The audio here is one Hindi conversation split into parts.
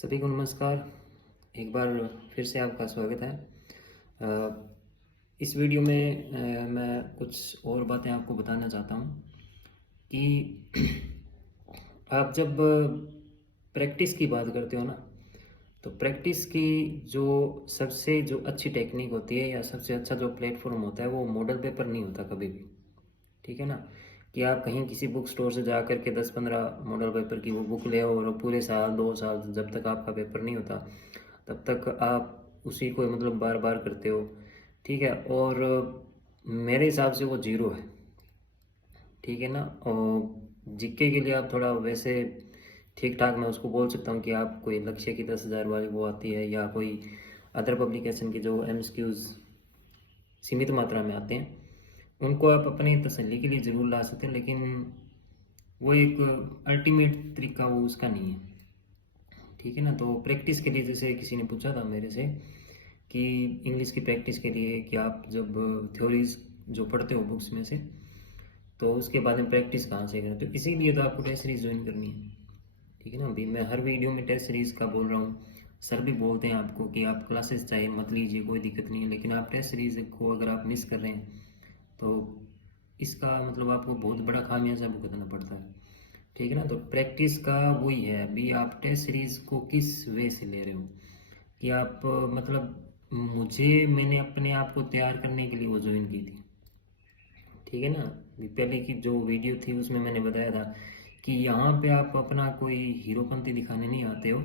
सभी को नमस्कार। एक बार फिर से आपका स्वागत है। इस वीडियो में मैं कुछ और बातें आपको बताना चाहता हूँ कि आप जब प्रैक्टिस की बात करते हो ना, तो प्रैक्टिस की जो सबसे जो अच्छी टेक्निक होती है या सबसे अच्छा जो प्लेटफॉर्म होता है वो मॉडल पेपर नहीं होता कभी भी। ठीक है ना, कि आप कहीं किसी बुक स्टोर से जा कर के 10-15 मॉडल पेपर की वो बुक ले आओ और पूरे साल 2 साल जब तक आपका पेपर नहीं होता तब तक आप उसी को मतलब बार बार करते हो। ठीक है, और मेरे हिसाब से वो जीरो है। ठीक है ना, और जीके के लिए आप थोड़ा वैसे ठीक ठाक मैं उसको बोल सकता हूँ कि आप कोई लक्ष्य की 10,000 वाली वो आती है या कोई अदर पब्लिकेशन की जो एमसीक्यूज सीमित मात्रा में आते हैं उनको आप अपनी तसल्ली के लिए ज़रूर ला सकते हैं, लेकिन वो एक अल्टीमेट तरीका वो उसका नहीं है। ठीक है ना, तो प्रैक्टिस के लिए जैसे किसी ने पूछा था मेरे से कि इंग्लिश की प्रैक्टिस के लिए कि आप जब थ्योरीज जो पढ़ते हो बुक्स में से तो उसके बाद में प्रैक्टिस कहाँ से करें, तो इसीलिए तो आपको टेस्ट सीरीज ज्वाइन करनी है। ठीक है ना, अभी मैं हर वीडियो में टेस्ट सीरीज का बोल रहा हूँ। सर भी बोलते हैं आपको कि आप क्लासेस चाहिए मत लीजिए, कोई दिक्कत नहीं है, लेकिन आप टेस्ट सीरीज को अगर आप मिस कर रहे हैं तो इसका मतलब आपको बहुत बड़ा खामियाजा भुगतना पड़ता है। ठीक है ना, तो प्रैक्टिस का वही है। अभी आप टेस्ट सीरीज को किस वे से ले रहे हो कि आप मतलब मैंने अपने आप को तैयार करने के लिए वो ज्वाइन की थी। ठीक है ना, अभी पहले की जो वीडियो थी उसमें मैंने बताया था कि यहाँ पे आप अपना कोई हीरोपंती दिखाने नहीं आते हो,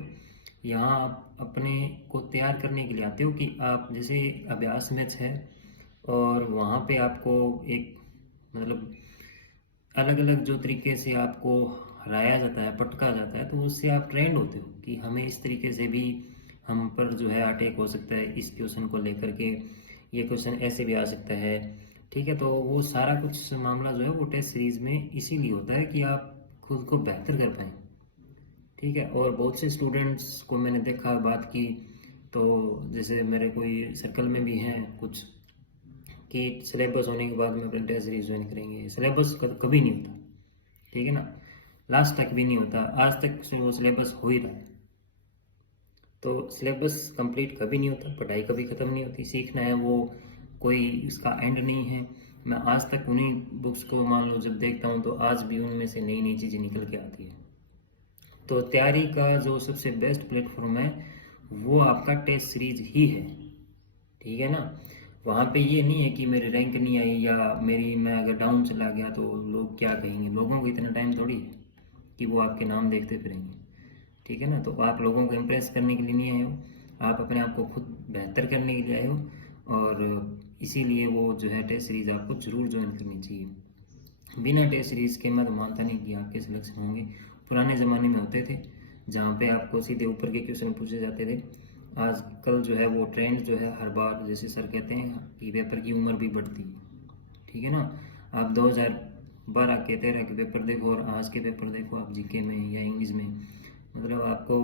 यहाँ आप अपने को तैयार करने के लिए आते हो कि आप जैसे अभ्यास मैच है और वहाँ पे आपको एक मतलब अलग अलग जो तरीके से आपको हराया जाता है, पटका जाता है, तो उससे आप ट्रेंड होते हो कि हमें इस तरीके से भी हम पर जो है अटैक हो सकता है, इस क्वेश्चन को लेकर के ये क्वेश्चन ऐसे भी आ सकता है। ठीक है, तो वो सारा कुछ मामला जो है वो टेस्ट सीरीज में इसीलिए होता है कि आप खुद को बेहतर कर पाएँ। ठीक है, और बहुत से स्टूडेंट्स को मैंने देखा, बात की, तो जैसे मेरे कोई सर्कल में भी हैं कुछ कि सिलेबस होने के बाद में अपने टेस्ट सीरीज ज्वाइन करेंगे। सिलेबस कभी नहीं होता। ठीक है ना, लास्ट तक भी नहीं होता, आज तक वो सिलेबस हो ही रहा है। तो सिलेबस कंप्लीट कभी नहीं होता, पढ़ाई कभी ख़त्म नहीं होती, सीखना है वो कोई इसका एंड नहीं है। मैं आज तक उन्हीं बुक्स को मान लो जब देखता हूँ तो आज भी उनमें से नई नई चीज़ें निकल के आती है। तो तैयारी का जो सबसे बेस्ट प्लेटफॉर्म है वो आपका टेस्ट सीरीज ही है। ठीक है ना, वहाँ पे ये नहीं है कि मेरी रैंक नहीं आई या मेरी मैं अगर डाउन चला गया तो लोग क्या कहेंगे। लोगों को इतना टाइम थोड़ी है कि वो आपके नाम देखते फिरेंगे। ठीक है ना, तो आप लोगों को इम्प्रेस करने के लिए नहीं आए हो, आप अपने आप को खुद बेहतर करने के लिए आए हो, और इसीलिए वो जो है टेस्ट सीरीज़ आपको ज़रूर ज्वाइन करनी चाहिए। बिना टेस्ट सीरीज़ के मैं तो मानता नहीं कि आपके सिलेक्शन होंगे। पुराने ज़माने में होते थे जहाँ पे आपको सीधे ऊपर के क्वेश्चन पूछे जाते थे। आजकल जो है वो ट्रेंड जो है हर बार जैसे सर कहते हैं कि पेपर की उम्र भी बढ़ती है। ठीक है ना, आप 2012 के 13 के पेपर देखो और आज के पेपर देखो, आप जीके में या इंग्लिश में, मतलब आपको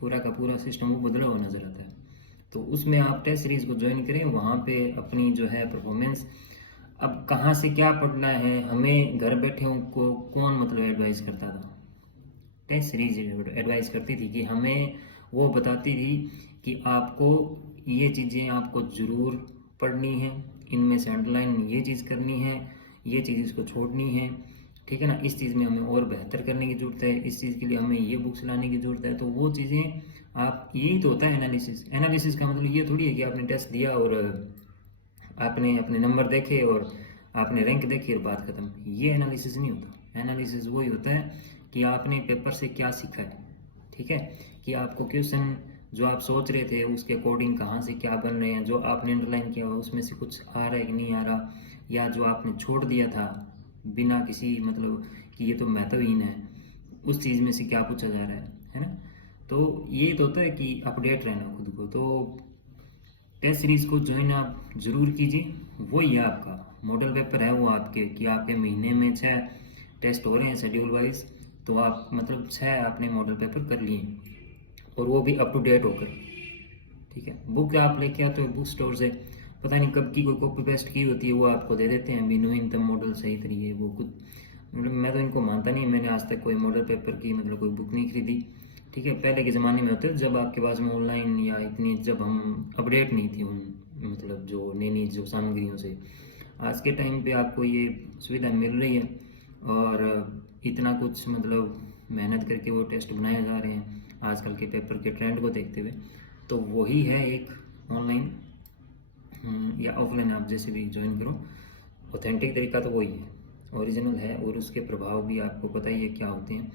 पूरा का पूरा सिस्टम वो बदला हुआ नज़र आता है। तो उसमें आप टेस्ट सीरीज़ को ज्वाइन करें, वहाँ पे अपनी जो है परफॉर्मेंस। अब कहाँ से क्या पढ़ना है हमें घर बैठे को कौन मतलब एडवाइस करता था? टेस्ट सीरीज एडवाइस करती थी कि हमें वो बताती थी कि आपको ये चीज़ें आपको ज़रूर पढ़नी है, इनमें से अंडरलाइन ये चीज़ करनी है, ये चीज़ इसको छोड़नी है। ठीक है ना, इस चीज़ में हमें और बेहतर करने की ज़रूरत है, इस चीज़ के लिए हमें ये बुक्स लाने की ज़रूरत है। तो वो चीज़ें आप, यही तो होता है एनालिसिस। एनालिसिस का मतलब ये थोड़ी है कि आपने टेस्ट दिया और आपने अपने नंबर देखे और आपने रैंक देखी और बात खत्म। ये एनालिसिस नहीं होता। एनालिसिस वही होता है कि आपने पेपर से क्या सीखा है। ठीक है, कि आपको क्वेश्चन जो आप सोच रहे थे उसके अकॉर्डिंग कहाँ से क्या बन रहे हैं, जो आपने अंडरलाइन किया हुआ उसमें से कुछ आ रहा है कि नहीं आ रहा, या जो आपने छोड़ दिया था बिना किसी मतलब कि ये तो महत्वहीन है, उस चीज़ में से क्या पूछा जा रहा है ना। तो ये तो होता है कि अपडेट रहना खुद को। तो टेस्ट सीरीज को ज्वाइन आप जरूर कीजिए। वो ही है आपका मॉडल पेपर है वो आपके, कि आपके महीने में 6 टेस्ट हो रहे हैं शेड्यूल वाइज, तो आप मतलब 6 आपने मॉडल पेपर कर लिए और वो भी अप टू डेट होकर। ठीक है, बुक आप लेके आते हो बुक स्टोर से, पता नहीं कब की कोई कॉपी पेस्ट की होती है, वो आपको दे देते हैं भी नोइंग द मॉडल सही तरीके वो खुद। मतलब मैं तो इनको मानता नहीं, मैंने आज तक कोई मॉडल पेपर की मतलब कोई बुक नहीं खरीदी। ठीक है, पहले के ज़माने में होते थे जब आपके पास में ऑनलाइन या इतनी जब हम अपडेट नहीं थी उन मतलब जो नई जो सामग्रियों से। आज के टाइम पे आपको ये सुविधा मिल रही है और इतना कुछ मतलब मेहनत करके वो टेस्ट बनाए जा रहे हैं आजकल के पेपर के ट्रेंड को देखते हुए। तो वही है एक ऑनलाइन या ऑफलाइन, आप जैसे भी ज्वाइन करो, ऑथेंटिक तरीका तो वही है, ओरिजिनल है। और उसके प्रभाव भी आपको पता ही है क्या होते हैं,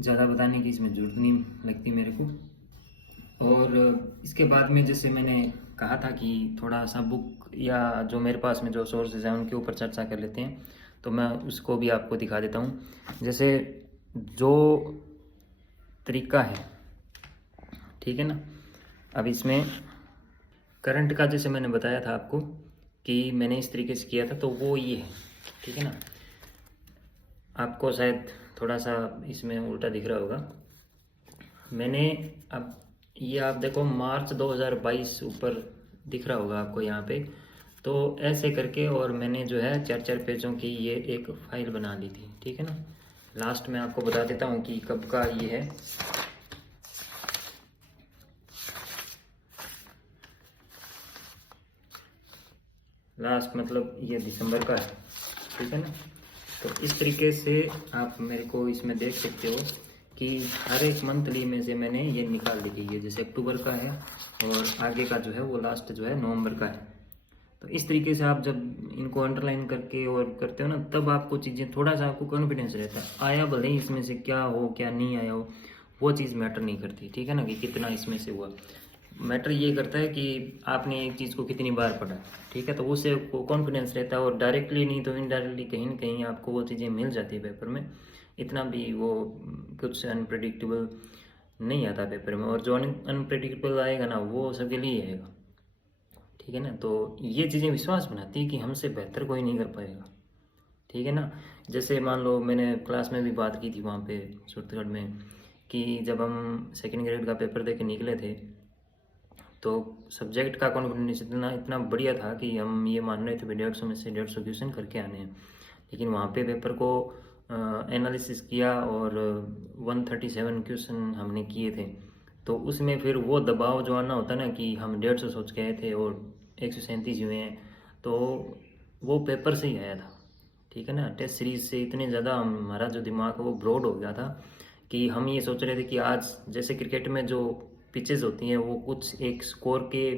ज़्यादा बताने की इसमें ज़रूरत नहीं लगती मेरे को। और इसके बाद में जैसे मैंने कहा था कि थोड़ा सा बुक या जो मेरे पास में जो सोर्सेज हैं उनके ऊपर चर्चा कर लेते हैं, तो मैं उसको भी आपको दिखा देता हूँ। जैसे जो तरीका है, ठीक है ना, अब इसमें करंट का जैसे मैंने बताया था आपको कि मैंने इस तरीके से किया था, तो वो ये है, ठीक है ना। आपको शायद थोड़ा सा इसमें उल्टा दिख रहा होगा। मैंने अब ये आप देखो मार्च 2022 ऊपर दिख रहा होगा आपको यहाँ पे। तो ऐसे करके और मैंने जो है 4-4 पेजों की ये एक फाइल बना ली थी, ठीक है ना। लास्ट में आपको बता देता हूँ कि कब का ये है। लास्ट मतलब ये दिसंबर का है, ठीक है ना। तो इस तरीके से आप मेरे को इसमें देख सकते हो कि हर एक मंथली में से मैंने ये निकाल ली है। ये जैसे अक्टूबर का है और आगे का जो है वो लास्ट जो है नवंबर का है। तो इस तरीके से आप जब इनको अंडरलाइन करके और करते हो ना, तब आपको चीज़ें थोड़ा सा आपको कॉन्फिडेंस रहता है। आया भले ही इसमें से क्या हो क्या नहीं आया हो, वो चीज़ मैटर नहीं करती, ठीक है ना, कि कितना इसमें से हुआ। मैटर ये करता है कि आपने एक चीज़ को कितनी बार पढ़ा, ठीक है। तो उससे कॉन्फिडेंस रहता है और डायरेक्टली नहीं तो इनडायरेक्टली कहीं ना कहीं आपको वो चीज़ें मिल जाती है पेपर में। इतना भी वो कुछ अनप्रेडिक्टेबल नहीं आता पेपर में, और जो अनप्रेडिक्टेबल आएगा ना वो सबके लिए आएगा, ठीक है ना। तो ये चीज़ें विश्वास बनाती है कि हमसे बेहतर कोई नहीं कर पाएगा, ठीक है ना। जैसे मान लो मैंने क्लास में भी बात की थी वहाँ पे सूरतगढ़ में, कि जब हम सेकेंड ग्रेड का पेपर दे के निकले थे तो सब्जेक्ट का कॉन्फिडेंस इतना इतना बढ़िया था कि हम ये मान रहे थे कि 150 में से 150 क्वेश्चन करके आने हैं। लेकिन वहाँ पे पेपर को एनालिसिस किया और 137 क्वेश्चन हमने किए थे। तो उसमें फिर वो दबाव जो आना होता है ना कि हम 150 सोच के आए थे और 137 हुए हैं, तो वो पेपर से ही आया था, ठीक है ना। टेस्ट सीरीज से इतने ज़्यादा हमारा जो दिमाग है वो ब्रॉड हो गया था कि हम ये सोच रहे थे कि आज जैसे क्रिकेट में जो पिचेस होती हैं वो कुछ एक स्कोर के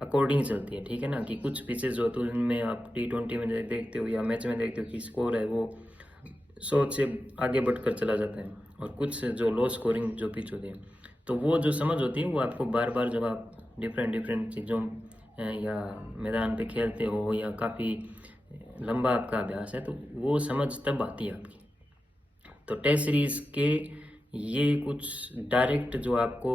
अकॉर्डिंग चलती है, ठीक है ना। कि कुछ पिचेस जो तो उनमें आप T20 में देखते हो या मैच में देखते हो कि स्कोर है वो 100 से आगे बढ़कर चला जाता है, और कुछ जो लो स्कोरिंग जो पिच होती है, तो वो जो समझ होती है वो आपको बार बार जब आप डिफरेंट डिफरेंट चीज़ों या मैदान पे खेलते हो या काफ़ी लंबा आपका अभ्यास है, तो वो समझ तब आती है आपकी। तो टेस्ट सीरीज़ के ये कुछ डायरेक्ट जो आपको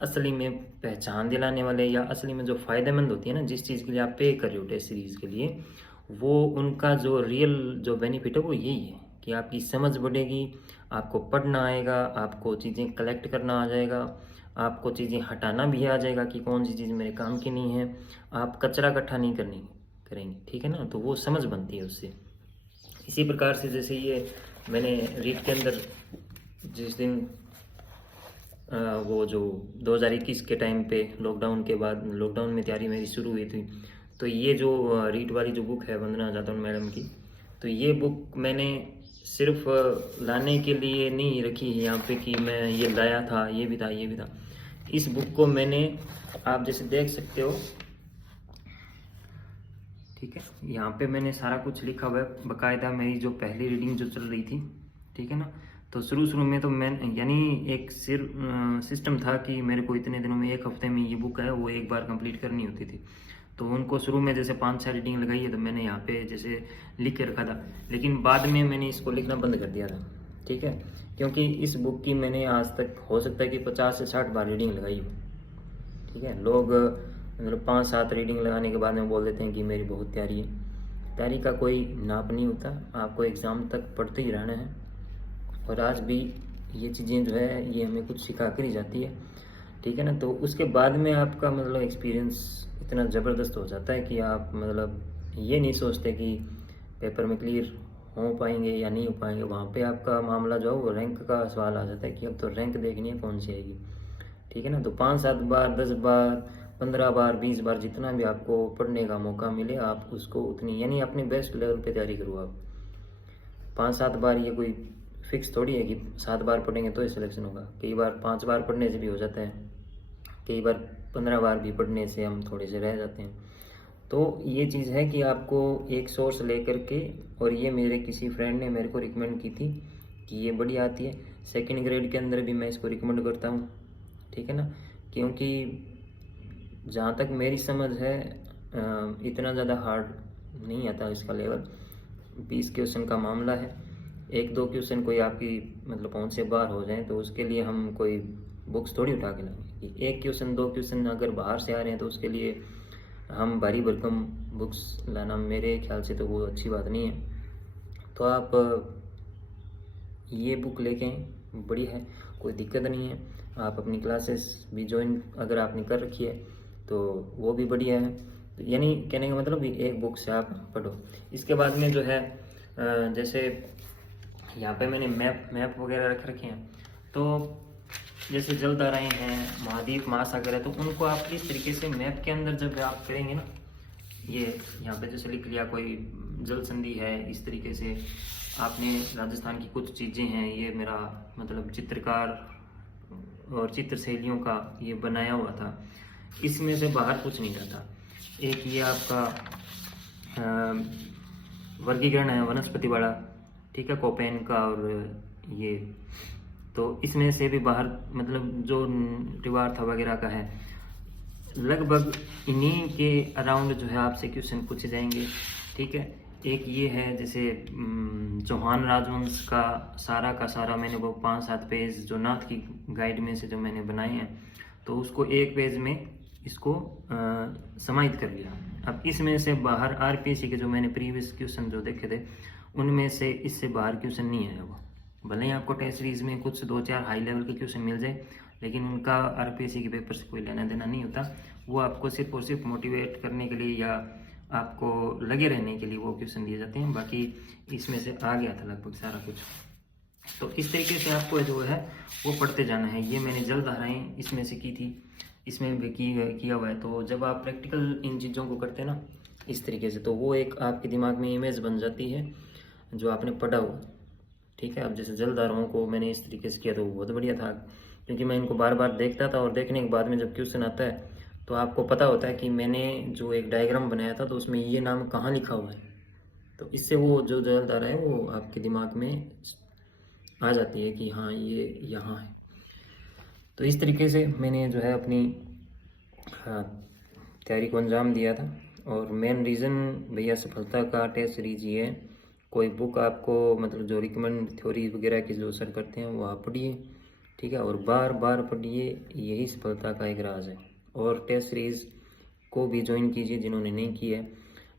असली में पहचान दिलाने वाले या असली में जो फ़ायदेमंद होती है ना, जिस चीज़ के लिए आप पे कर रहे हो टेस्ट सीरीज़ के लिए, वो उनका जो रियल जो बेनिफिट है वो यही है कि आपकी समझ बढ़ेगी, आपको पढ़ना आएगा, आपको चीज़ें कलेक्ट करना आ जाएगा, आपको चीज़ें हटाना भी आ जाएगा कि कौन सी चीज़ मेरे काम की नहीं है। आप कचरा इकट्ठा नहीं करेंगे, ठीक है ना। तो वो समझ बनती है उससे। इसी प्रकार से जैसे ये मैंने रीट के अंदर जिस दिन वो जो 2021 के टाइम पे लॉकडाउन के बाद लॉकडाउन में तैयारी मेरी शुरू हुई थी, तो ये जो रीट वाली जो बुक है वंदना जाटौन मैडम की, तो ये बुक मैंने सिर्फ लाने के लिए नहीं रखी है यहाँ पे कि मैं ये लाया था, ये भी था, ये भी था। इस बुक को मैंने आप जैसे देख सकते हो, ठीक है, यहाँ पे मैंने सारा कुछ लिखा हुआ है बाकायदा, मेरी जो पहली रीडिंग जो चल रही थी, ठीक है ना। तो शुरू में तो मैं यानी एक सिस्टम था कि मेरे को इतने दिनों में, एक हफ्ते में ये बुक है वो एक बार कंप्लीट करनी होती थी। तो उनको शुरू में जैसे 5-6 रीडिंग लगाई है तो मैंने यहाँ पे जैसे लिख के रखा था, लेकिन बाद में मैंने इसको लिखना बंद कर दिया था, ठीक है। क्योंकि इस बुक की मैंने आज तक हो सकता है कि 50 से 60 बार रीडिंग लगाई हो, ठीक है। लोग मतलब 5-7 रीडिंग लगाने के बाद में बोल देते हैं कि मेरी बहुत तैयारी है। तैयारी का कोई नाप नहीं होता, आपको एग्ज़ाम तक पढ़ते ही रहना है। और आज भी ये चीज़ें जो है ये हमें कुछ सिखा कर ही जाती है, ठीक है ना। तो उसके बाद में आपका मतलब एक्सपीरियंस इतना ज़बरदस्त हो जाता है कि आप मतलब ये नहीं सोचते कि पेपर में क्लियर हो पाएंगे या नहीं हो पाएंगे, वहाँ पे आपका मामला जो है वो रैंक का सवाल आ जाता है कि अब तो रैंक देखनी है कौन सी आएगी। ठीक है ना। तो 5-7 बार, 10 बार, 15 बार, 20 बार, जितना भी आपको पढ़ने का मौका मिले आप उसको उतनी, यानी अपनी बेस्ट लेवल पे तैयारी करो आप। 5-7 बार ये कोई फिक्स थोड़ी है कि 7 बार पढ़ेंगे तो ही सिलेक्शन होगा। कई बार 5 बार पढ़ने से भी हो जाता है, कई बार 15 बार भी पढ़ने से हम थोड़े से रह जाते हैं। तो ये चीज़ है कि आपको एक सोर्स लेकर के, और ये मेरे किसी फ्रेंड ने मेरे को रिकमेंड की थी कि ये बढ़िया आती है, सेकंड ग्रेड के अंदर भी मैं इसको रिकमेंड करता हूँ। ठीक है ना। क्योंकि जहाँ तक मेरी समझ है इतना ज़्यादा हार्ड नहीं आता इसका लेवल। 20 क्वेश्चन का मामला है, 1-2 क्वेश्चन कोई आपकी मतलब पहुँच से बाहर हो जाए तो उसके लिए हम कोई बुक्स थोड़ी उठा के लाएंगे। 1 क्वेश्चन 2 क्वेश्चन अगर बाहर से आ रहे हैं तो उसके लिए हम भारी भरकम बुक्स लाना मेरे ख्याल से तो वो अच्छी बात नहीं है। तो आप ये बुक लेके आएं, बढ़िया है, कोई दिक्कत नहीं है। आप अपनी क्लासेस भी ज्वाइन अगर आपने कर रखी है तो वो भी बढ़िया है। यानी कहने का मतलब एक बुक से आप पढ़ो। इसके बाद में जो है जैसे यहाँ पे मैंने मैप वगैरह रख रखे हैं, तो जैसे जलधाराएं हैं, महाद्वीप, महासागर है, तो उनको आप इस तरीके से मैप के अंदर जब आप करेंगे ना, ये यहाँ पे जैसे लिख लिया कोई जल संधि है, इस तरीके से आपने राजस्थान की कुछ चीज़ें हैं, ये मेरा मतलब चित्रकार और चित्र शैलियों का ये बनाया हुआ था, इसमें से बाहर कुछ नहीं जाता। एक ये आपका वर्गीकरण है वनस्पति वाला, ठीक है, कोपेन का, और ये तो इसमें से भी बाहर मतलब जो टिवार्थ वगैरह का है, लगभग इन्हीं के अराउंड जो है आपसे क्वेश्चन पूछे जाएंगे। ठीक है। एक ये है जैसे चौहान राजवंश का सारा मैंने वो 5-7 पेज जो नाथ की गाइड में से जो मैंने बनाए हैं, तो उसको एक पेज में इसको समाहित कर लिया। अब इसमें से बाहर आरपीएससी के जो मैंने प्रीवियस क्वेश्चन जो देखे थे उनमें से इससे बाहर क्वेश्चन नहीं आया। वो भले ही आपको टेस्ट सीरीज में कुछ 2-4 हाई लेवल के क्वेश्चन मिल जाए, लेकिन उनका आरपीएससी के पेपर से कोई लेना देना नहीं होता। वो आपको सिर्फ और सिर्फ मोटिवेट करने के लिए या आपको लगे रहने के लिए वो क्वेश्चन दिए जाते हैं। बाकी इसमें से आ गया था लगभग सारा कुछ। तो इस तरीके से आपको जो है वो पढ़ते जाना है। ये मैंने जलधाराएं इसमें से की थी, इसमें भी किया हुआ है। तो जब आप प्रैक्टिकल इन चीज़ों को करते हैं ना इस तरीके से, तो वो एक आपके दिमाग में इमेज बन जाती है जो आपने पढ़ा हो। ठीक है। अब जैसे जलधाराओं को मैंने इस तरीके से किया तो वो बहुत बढ़िया था, क्योंकि मैं इनको बार बार देखता था, और देखने के बाद में जब क्वेश्चन आता है तो आपको पता होता है कि मैंने जो एक डायग्राम बनाया था तो उसमें ये नाम कहाँ लिखा हुआ है। तो इससे वो जो जलधारा है वो आपके दिमाग में आ जाती है कि हाँ ये यहाँ है। तो इस तरीके से मैंने जो है अपनी तैयारी को अंजाम दिया था। और मेन रीज़न भैया सफलता का टेस्ट सीरीज ये है। कोई बुक आपको मतलब जो रिकमेंड थ्योरी वगैरह की जो सर करते हैं वो आप पढ़िए, ठीक है, और बार बार पढ़िए, यही सफलता का एक राज है। और टेस्ट सीरीज़ को भी ज्वाइन कीजिए जिन्होंने नहीं की है,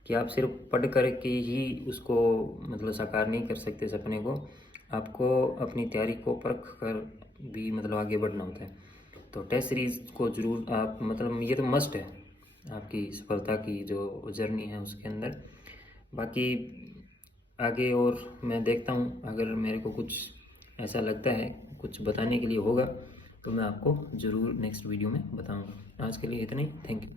कि आप सिर्फ पढ़ कर के ही उसको मतलब साकार नहीं कर सकते सपने को, आपको अपनी तैयारी को परख कर भी मतलब आगे बढ़ना होता है। तो टेस्ट सीरीज़ को ज़रूर आप मतलब ये तो मस्ट है आपकी सफलता की जो जर्नी है उसके अंदर। बाकी आगे और मैं देखता हूँ, अगर मेरे को कुछ ऐसा लगता है कुछ बताने के लिए होगा तो मैं आपको ज़रूर नेक्स्ट वीडियो में बताऊँगा। आज के लिए इतना ही, थैंक यू।